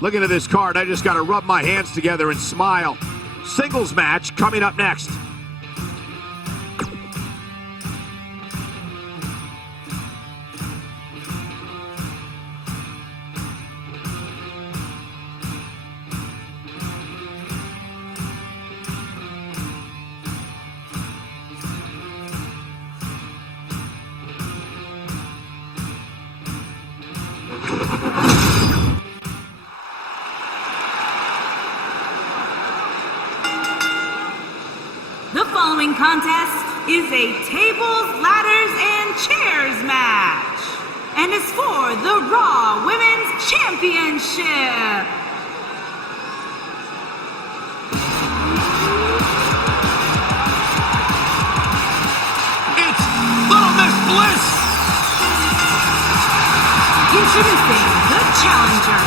Looking at this card, I just got to rub my hands together and smile. Singles match coming up next. The following contest is a tables, ladders, and chairs match, and is for the Raw Women's Championship. It's Little Miss Bliss! Introducing the challenger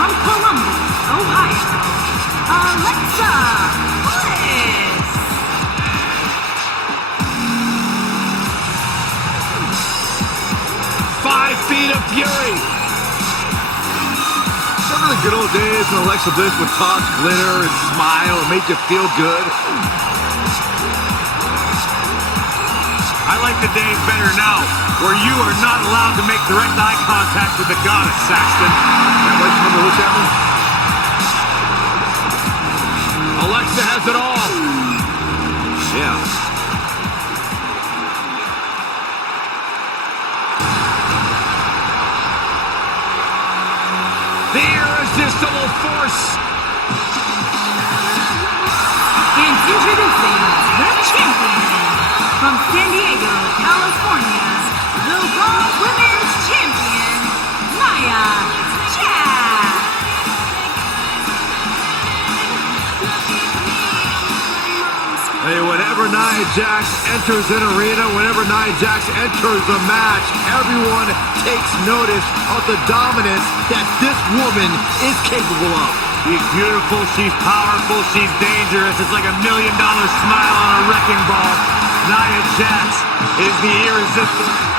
from Columbus, Ohio, Alexa Bliss. 5 feet of fury. Remember the good old days when Alexa Bliss would toss glitter and smile and make you feel good? I like the days better now, where you are not allowed to make direct eye contact with the goddess, Saxton. Alexa, remember what's happening? Alexa has it all. Yeah. The irresistible force. And introducing the champion from San Diego, California, the Raw Women's Champion, Nia Jax. Hey, whenever Nia Jax enters an arena, whenever Nia Jax enters a match, everyone takes notice of the dominance that this woman is capable of. She's beautiful, she's powerful, she's dangerous. It's like $1 million smile on a wrecking ball. Nia Jax is the irresistible.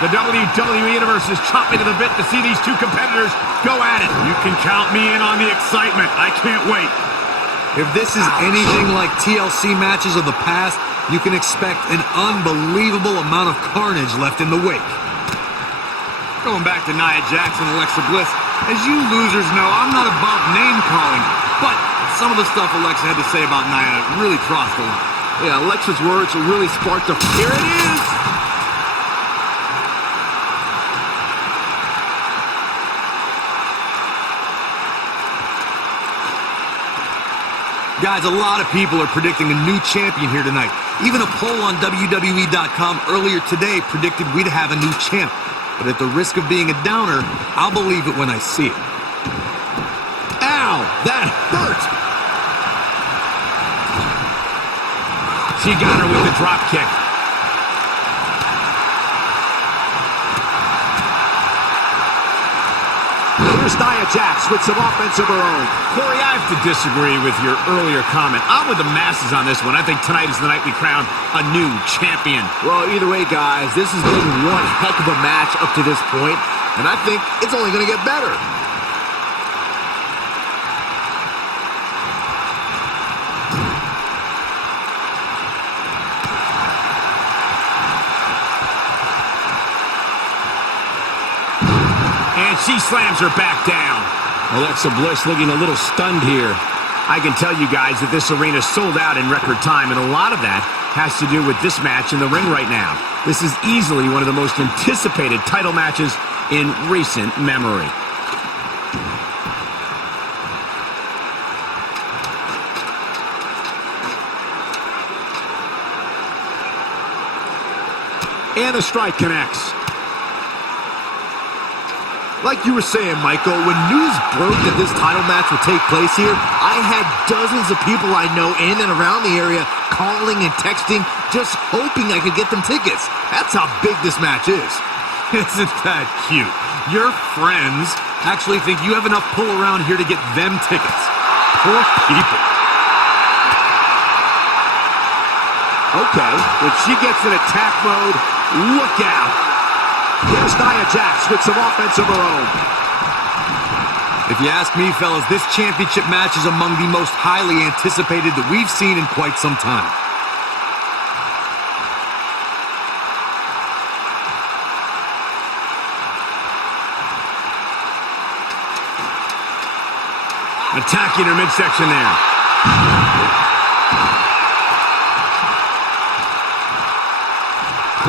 The WWE Universe is chomping to the bit to see these two competitors go at it. You can count me in on the excitement. I can't wait. If this is anything like TLC matches of the past, you can expect an unbelievable amount of carnage left in the wake. Going back to Nia Jax and Alexa Bliss, as you losers know, I'm not above name-calling, but some of the stuff Alexa had to say about Nia really crossed the line. Yeah, Alexa's words really sparked a... Here it is! Guys, a lot of people are predicting a new champion here tonight. Even a poll on WWE.com earlier today predicted we'd have a new champ. But at the risk of being a downer, I'll believe it when I see it. Ow! That hurt! She got her with the drop kick. Here's Nia Jax with some offense of her own. Corey, I have to disagree with your earlier comment. I'm with the masses on this one. I think tonight is the night we crown a new champion. Well, either way, guys, this has been one heck of a match up to this point, and I think it's only going to get better. And she slams her back down. Alexa Bliss looking a little stunned here. I can tell you guys that this arena sold out in record time, and a lot of that has to do with this match in the ring right now. This is easily one of the most anticipated title matches in recent memory. And the strike connects. Like you were saying, Michael, when news broke that this title match would take place here, I had dozens of people I know in and around the area calling and texting, just hoping I could get them tickets. That's how big this match is. Isn't that cute? Your friends Actually think you have enough pull around here to get them tickets. Poor people. Okay, when she gets in attack mode, look out. Here's Nia Jax with some offense of her own. If you ask me, fellas, this championship match is among the most highly anticipated that we've seen in quite some time. Attacking her midsection there.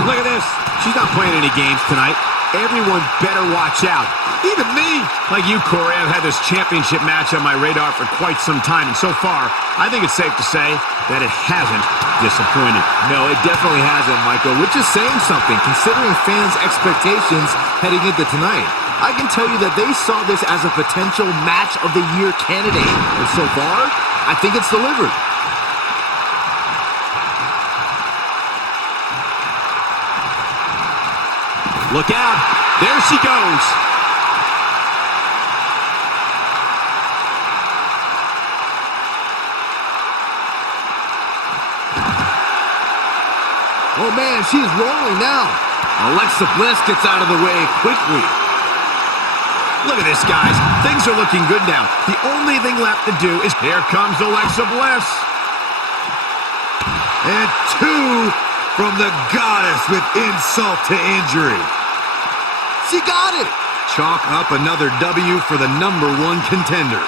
Look at this. She's not playing any games tonight. Everyone better watch out. Even me. Like you, Corey, I've had this championship match on my radar for quite some time, and so far, I think it's safe to say that it hasn't disappointed. No, it definitely hasn't, Michael, which is saying something, considering fans' expectations heading into tonight. I can tell you that they saw this as a potential match of the year candidate, and so far, I think it's delivered. Look out. There she goes. Oh, man, she's rolling now. Alexa Bliss gets out of the way quickly. Look at this, guys. Things are looking good now. The only thing left to do is... Here comes Alexa Bliss. And two from the goddess with insult to injury. She got it. Chalk up another W for the #1 contender.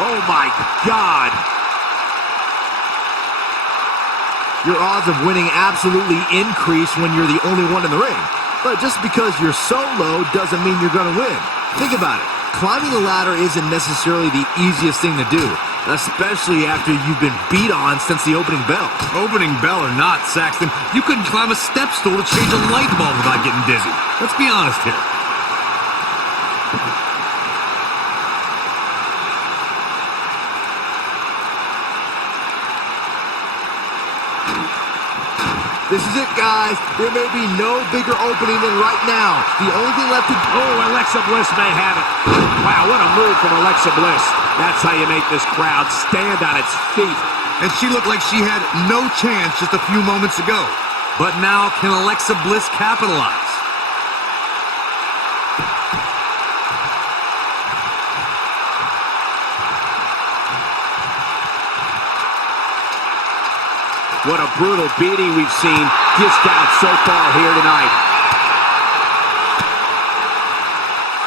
Oh, my God. Your odds of winning absolutely increase when you're the only one in the ring. But just because you're solo doesn't mean you're going to win. Think about it. Climbing a ladder isn't necessarily the easiest thing to do, especially after you've been beat on since the opening bell. Opening bell or not, Saxton, you couldn't climb a step stool to change a light bulb without getting dizzy. Let's be honest here. This is it, guys. There may be no bigger opening than right now. The only thing left to... Oh, Alexa Bliss may have it. Wow, what a move from Alexa Bliss. That's how you make this crowd stand on its feet. And she looked like she had no chance just a few moments ago. But now, can Alexa Bliss capitalize? What a brutal beating we've seen dished out so far here tonight.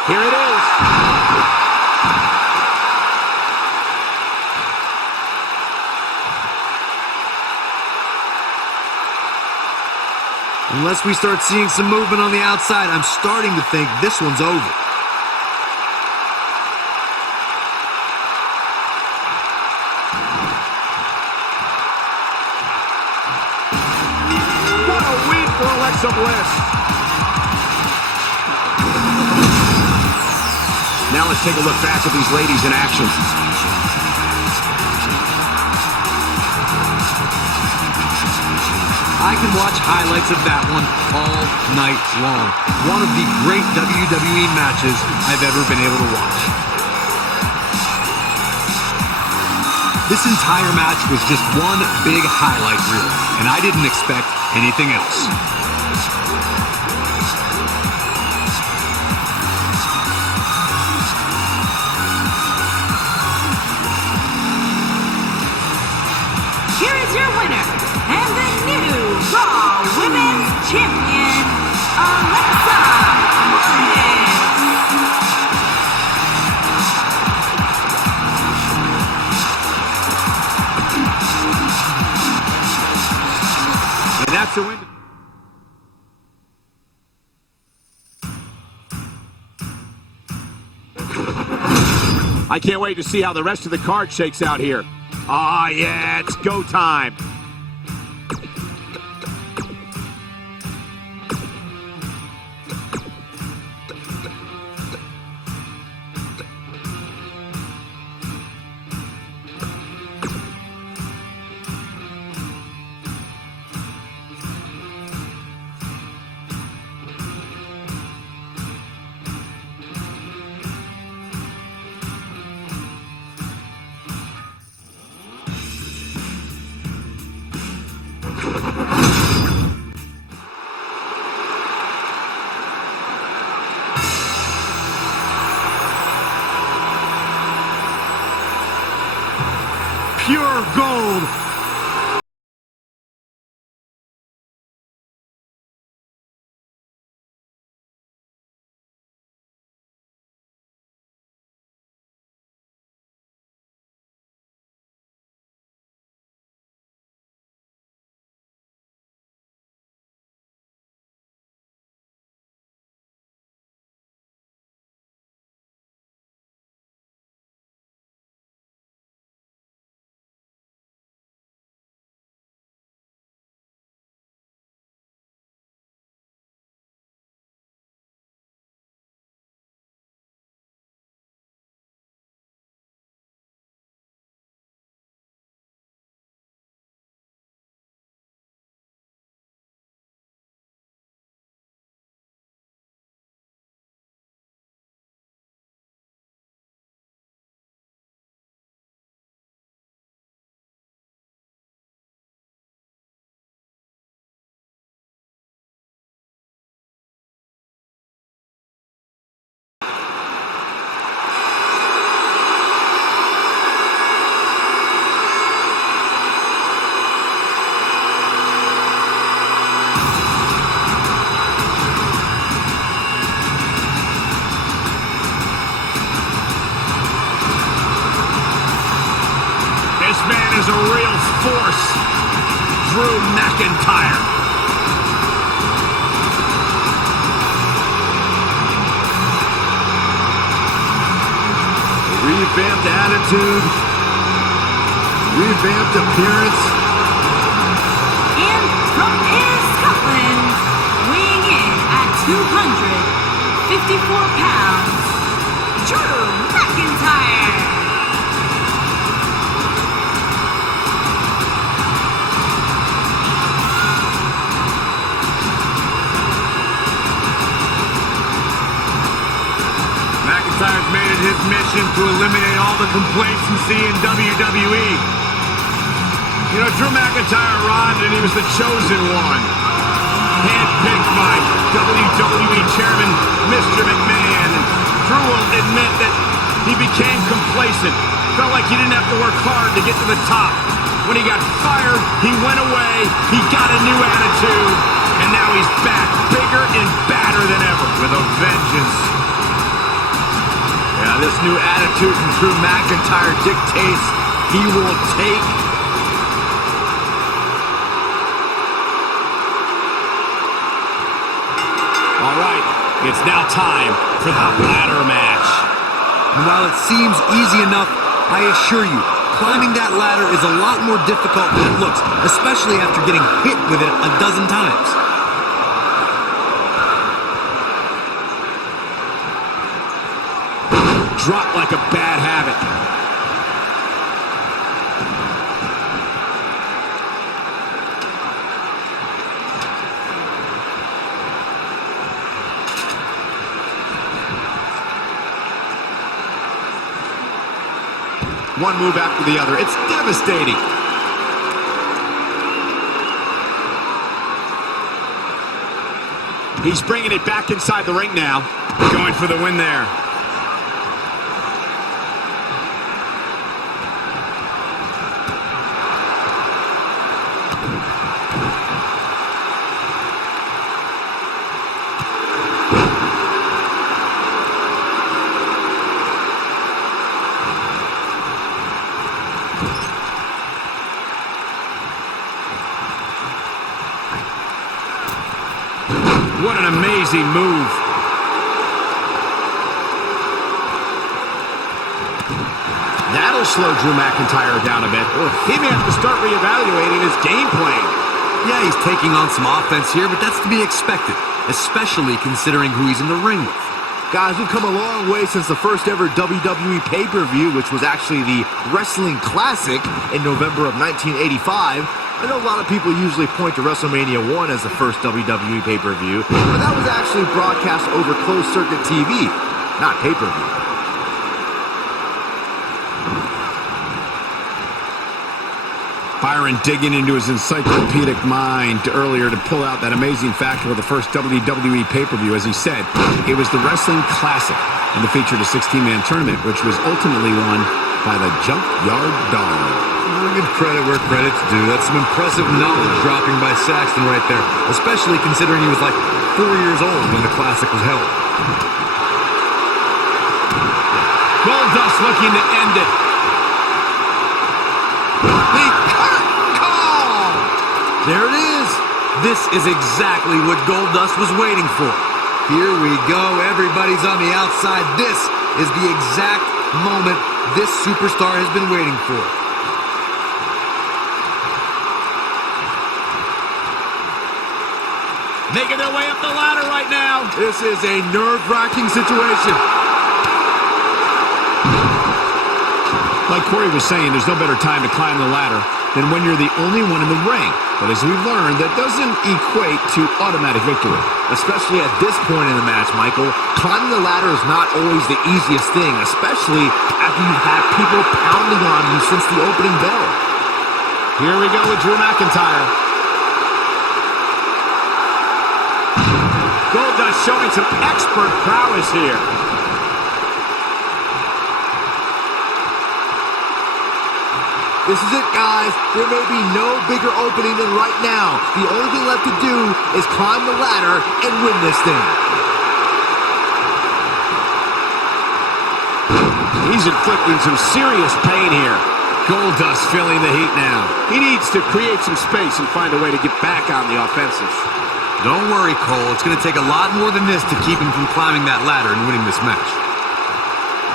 Here it is. Unless we start seeing some movement on the outside, I'm starting to think this one's over. Alexa Bliss. Now let's take a look back at these ladies in action. I can watch highlights of that one all night long. One of the great WWE matches I've ever been able to watch. This entire match was just one big highlight reel, and I didn't expect anything else. Here is your winner, and the new Raw Women's Champion, Alexa Bliss. And that's the win. I can't wait to see how the rest of the card shakes out here. Ah, yeah, it's go time. Drew McIntyre. Revamped attitude, revamped appearance. And from Ayr, Scotland, weighing in at 254 pounds, Drew McIntyre. McIntyre's made it his mission to eliminate all the complacency in WWE. You know, Drew McIntyre arrived and he was the chosen one. Handpicked by WWE Chairman Mr. McMahon. And Drew will admit that he became complacent. Felt like he didn't have to work hard to get to the top. When he got fired, he went away, he got a new attitude, and now he's back, bigger and badder than ever, with a vengeance. Yeah, this new attitude from Drew McIntyre dictates he will take. All right, it's now time for the ladder match. And while it seems easy enough, I assure you, climbing that ladder is a lot more difficult than it looks, especially after getting hit with it a dozen times. Dropped like a bad habit. One move after the other. It's devastating. He's bringing it back inside the ring now. Going for the win there. What an amazing move. That'll slow Drew McIntyre down a bit. He may have to start reevaluating his game plan. Yeah, he's taking on some offense here, but that's to be expected, especially considering who he's in the ring with. Guys, we've come a long way since the first ever WWE pay-per-view, which was actually the Wrestling Classic in November of 1985. I know a lot of people usually point to WrestleMania 1 as the first WWE pay-per-view, but that was actually broadcast over closed-circuit TV, not pay-per-view. Byron digging into his encyclopedic mind earlier to pull out that amazing fact of the first WWE pay-per-view. As he said, it was the Wrestling Classic, and it featured a 16-man tournament, which was ultimately won by the Junkyard Dog. We'll give credit where credit's due. That's some impressive knowledge dropping by Saxton right there, especially considering he was like 4 years old when the Classic was held. Goldust looking to end it. The curtain call! There it is. This is exactly what Goldust was waiting for. Here we go. Everybody's on the outside. This is the exact moment this superstar has been waiting for. Making their way up the ladder right now. This is a nerve-wracking situation. Like Corey was saying, there's no better time to climb the ladder than when you're the only one in the ring. But as we've learned, that doesn't equate to automatic victory. Especially at this point in the match, Michael, climbing the ladder is not always the easiest thing, especially after you've had people pounding on you since the opening bell. Here we go with Drew McIntyre. Goldust showing some expert prowess here. This is it, guys. There may be no bigger opening than right now. The only thing left to do is climb the ladder and win this thing. He's inflicting some serious pain here. Goldust feeling the heat now. He needs to create some space and find a way to get back on the offensive. Don't worry, Cole. It's going to take a lot more than this to keep him from climbing that ladder and winning this match.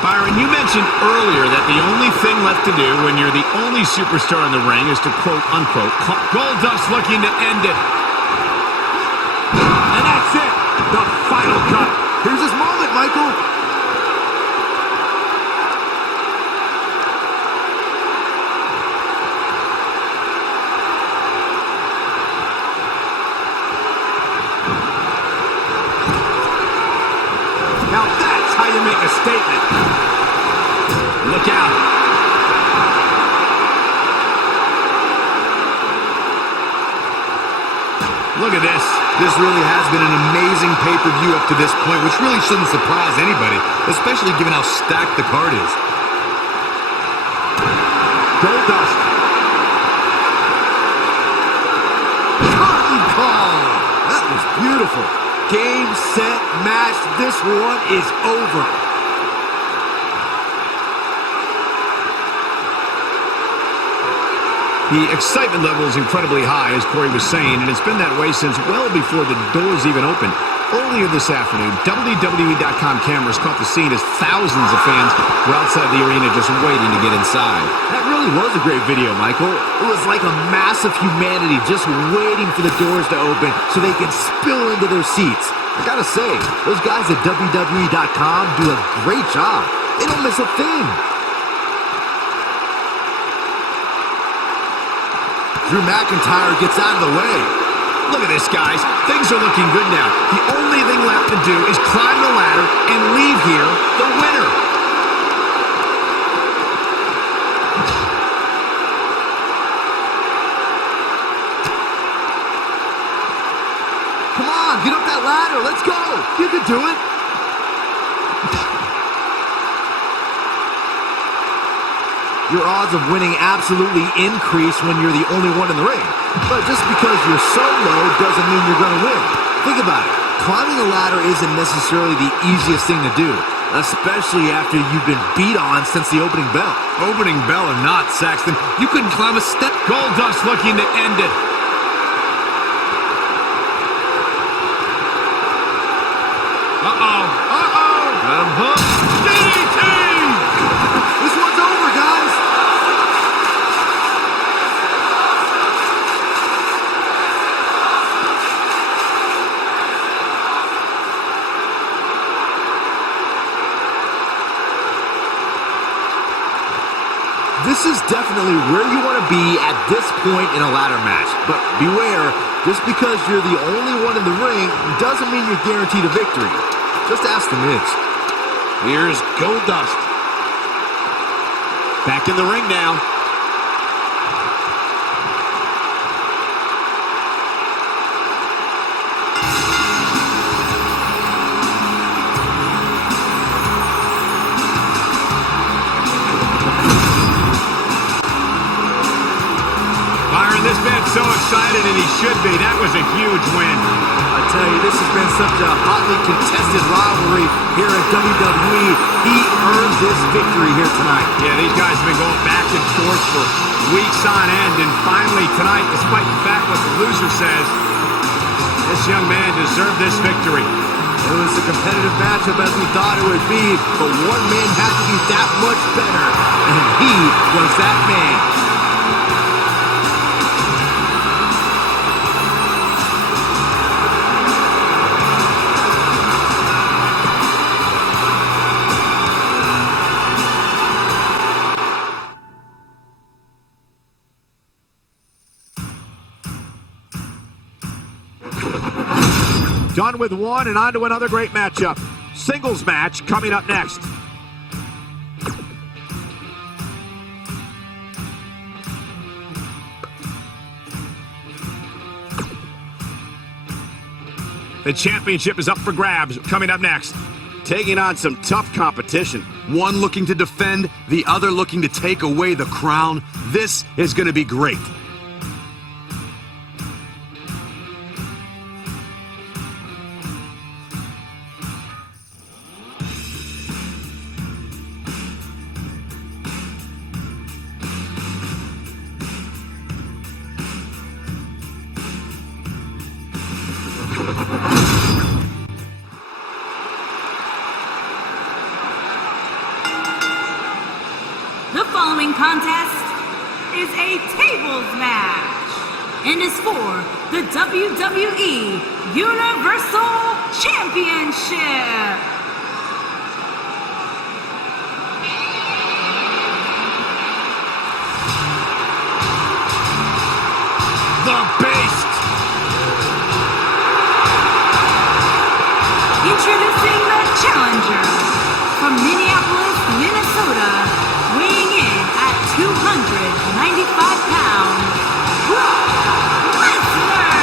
Byron, you mentioned earlier that the only thing left to do when you're the only superstar in the ring is to quote-unquote, Goldust looking to end it. And that's it. The final cut. Here's his moment, Michael. Now that's how you make a statement. Look out. Look at this. This really has been an amazing pay-per-view up to this point, which really shouldn't surprise anybody, especially given how stacked the card is. Goldust. Curtain call. That was beautiful. Game, set, match. This one is over. The excitement level is incredibly high, as Corey was saying, and it's been that way since well before the doors even opened. Earlier this afternoon, WWE.com cameras caught the scene as thousands of fans were outside the arena just waiting to get inside. That really was a great video, Michael. It was like a mass of humanity just waiting for the doors to open so they can spill into their seats. I gotta say, those guys at WWE.com do a great job. They don't miss a thing. Drew McIntyre gets out of the way. Look at this, guys. Things are looking good now. The only thing left to do is climb the ladder and leave here the winner. Come on, get up that ladder. Let's go. You can do it. Your odds of winning absolutely increase when you're the only one in the ring. But just because you're so low doesn't mean you're going to win. Think about it. Climbing a ladder isn't necessarily the easiest thing to do, especially after you've been beat on since the opening bell. Opening bell or not, Saxton, you couldn't climb a step. Goldust looking to end it. Uh-oh. Got him hooked. DDT! This one's over, guys. This is definitely where you want to be at this point in a ladder match. But beware, just because you're the only one in the ring doesn't mean you're guaranteed a victory. Just ask the Miz. here's Goldust. Back in the ring now. This man's so excited, and he should be. That was a huge win. I tell you, this has been such a hotly contested rivalry here at WWE. He earned this victory here tonight. Yeah, these guys have been going back and forth for weeks on end, and finally tonight, despite the fact what the loser says, this young man deserved this victory. It was a competitive matchup as we thought it would be, but one man had to be that much better, and he was that man. Done with one and on to another great matchup. Singles match coming up next. The championship is up for grabs coming up next. Taking on some tough competition. One looking to defend, the other looking to take away the crown. This is going to be great. and is for the WWE Universal Championship. The Beast! Introducing the challenger from Minneapolis, Minnesota, weighing in at 295 pounds, Brock Lesnar!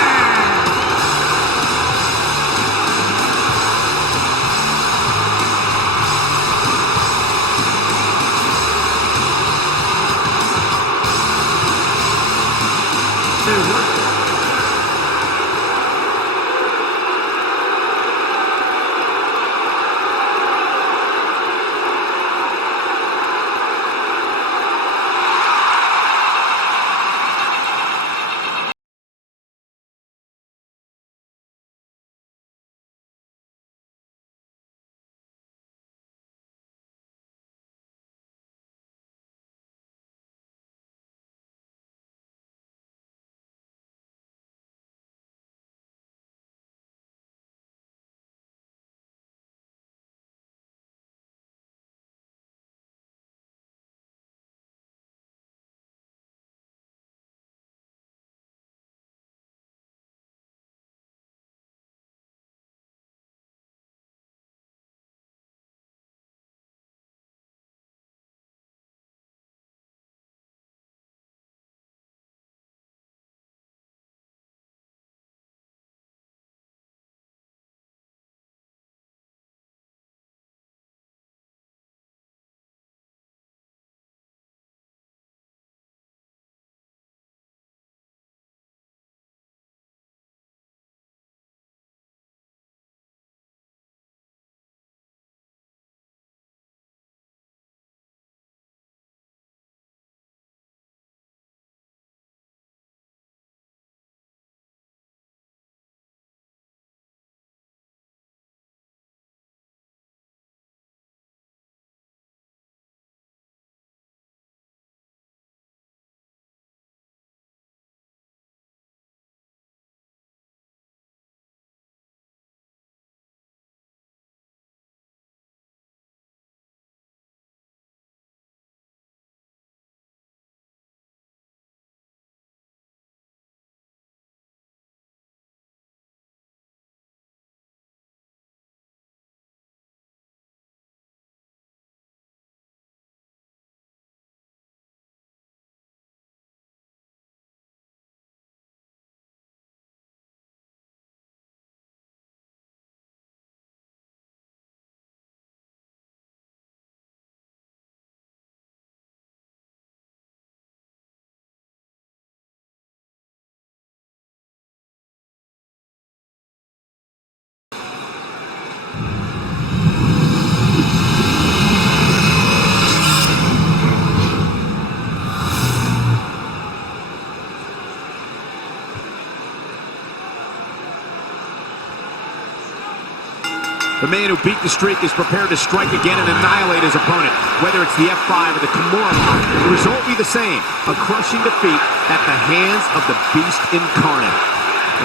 The man who beat the streak is prepared to strike again and annihilate his opponent. Whether it's the F5 or the Kimura lock, the result will be the same. A crushing defeat at the hands of the Beast incarnate.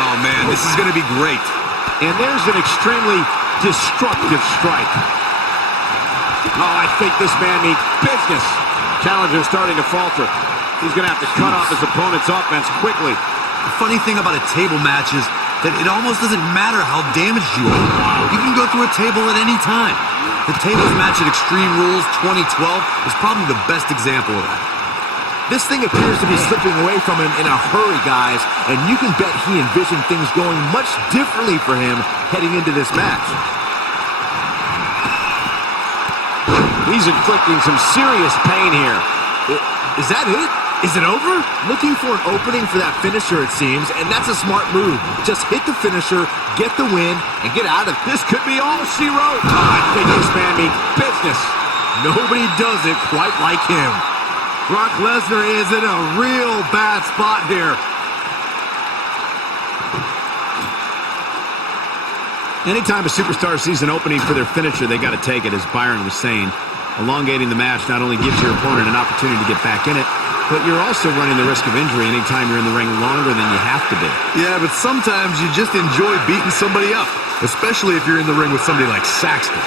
Oh, man, this is going to be great. And there's an extremely destructive strike. Oh, I think this man means business. Challenger's starting to falter. He's going to have to cut off his opponent's offense quickly. The funny thing about a table match is that it almost doesn't matter how damaged you are. You can go through a table at any time. The tables match at Extreme Rules 2012 is probably the best example of that. This thing appears to be slipping away from him in a hurry, guys, and you can bet he envisioned things going much differently for him heading into this match. He's inflicting some serious pain here. Is that it? Is it over? Looking for an opening for that finisher, it seems, and that's a smart move. Just hit the finisher, get the win, and get out of it. This could be all she wrote. Oh, I think this man means business. Nobody does it quite like him. Brock Lesnar is in a real bad spot here. Anytime a superstar sees an opening for their finisher, they got to take it, as Byron was saying. Elongating the match not only gives your opponent an opportunity to get back in it, but you're also running the risk of injury anytime you're in the ring longer than you have to be. Yeah, but sometimes you just enjoy beating somebody up, especially if you're in the ring with somebody like Saxton.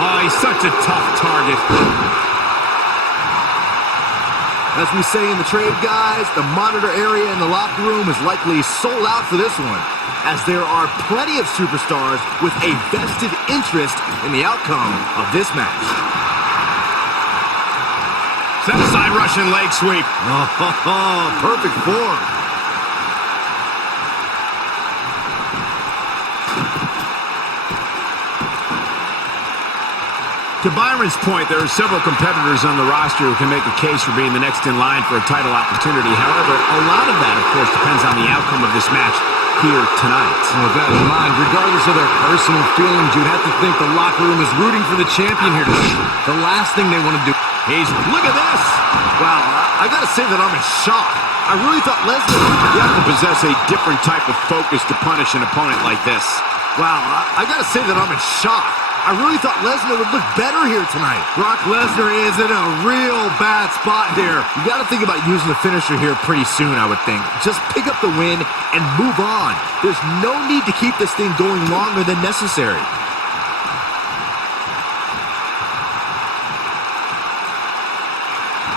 Oh, he's such a tough target. As we say in the trade, guys, the monitor area in the locker room is likely sold out for this one, as there are plenty of superstars with a vested interest in the outcome of this match. Set aside Russian leg sweep. Oh, perfect form. To Byron's point, there are several competitors on the roster who can make a case for being the next in line for a title opportunity. However, a lot of that, of course, depends on the outcome of this match here tonight. With that in mind, regardless of their personal feelings, you'd have to think the locker room is rooting for the champion here tonight. The last thing they want to do. Look at this! Wow, I gotta say that I'm in shock. I really thought Lesnar... You have to possess a different type of focus to punish an opponent like this. Wow, I gotta say that I'm in shock. I really thought Lesnar would look better here tonight. Brock Lesnar is in a real bad spot here. You got to think about using the finisher here pretty soon, I would think. Just pick up the win and move on. There's no need to keep this thing going longer than necessary.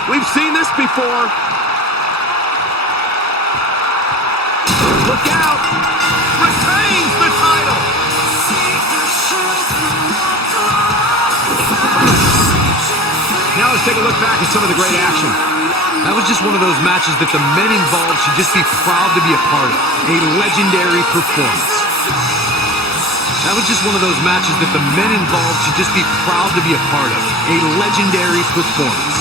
We've seen this before. Look out! Retains the title! Now let's take a look back at some of the great action. That was just one of those matches that the men involved should just be proud to be a part of. A legendary performance. That was just one of those matches that the men involved should just be proud to be a part of. A legendary performance.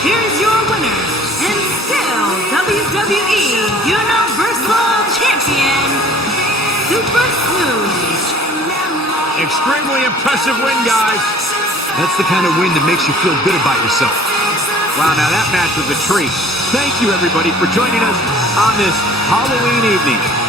Here's your winner, and still WWE Universal Champion, Super Smooth. Extremely impressive win, guys. That's the kind of win that makes you feel good about yourself. Wow, now that match was a treat. Thank you, everybody, for joining us on this Halloween evening.